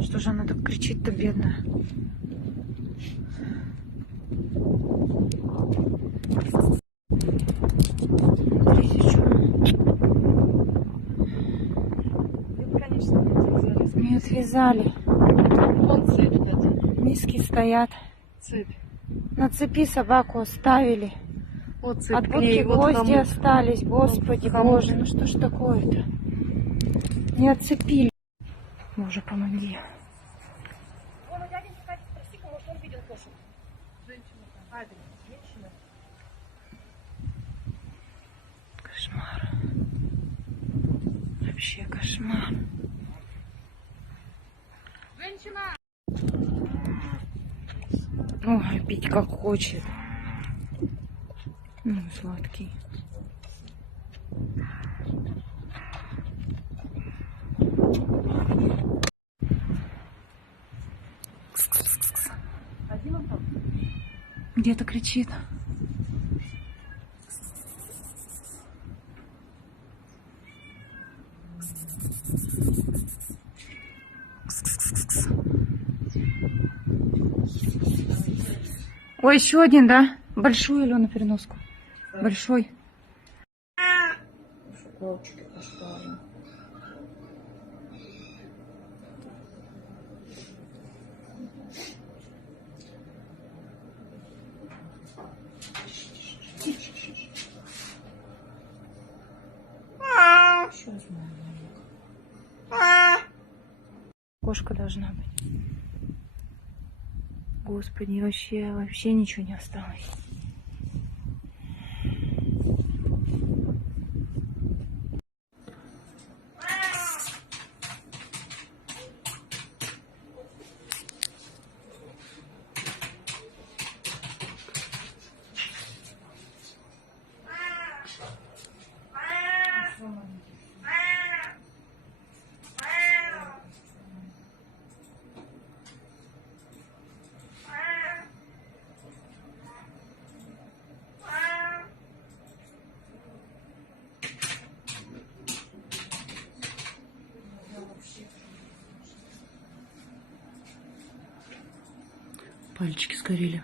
Что же она так кричит-то, бедная? Не отвязали. Вон цепь где-то. Миски стоят. Цепь. На цепи собаку оставили. Вот цепь. От будки гвозди остались. Господи боже, ну что ж такое-то? Не отцепили. Боже, помоги. Вон у дяденьки Кати спроси-ка, может он видел кошек. Женщина. Женщина. Кошмар. Вообще кошмар. Женщина! Ой, пить как хочет. Ну, сладкий. Один он там? Где-то кричит. Ой, еще один, да? Большой, Алена, переноску. Да. Большой. Шоколадчики поставлю. Сейчас, Кошка должна быть. Господи, вообще ничего не осталось. Пальчики сгорели.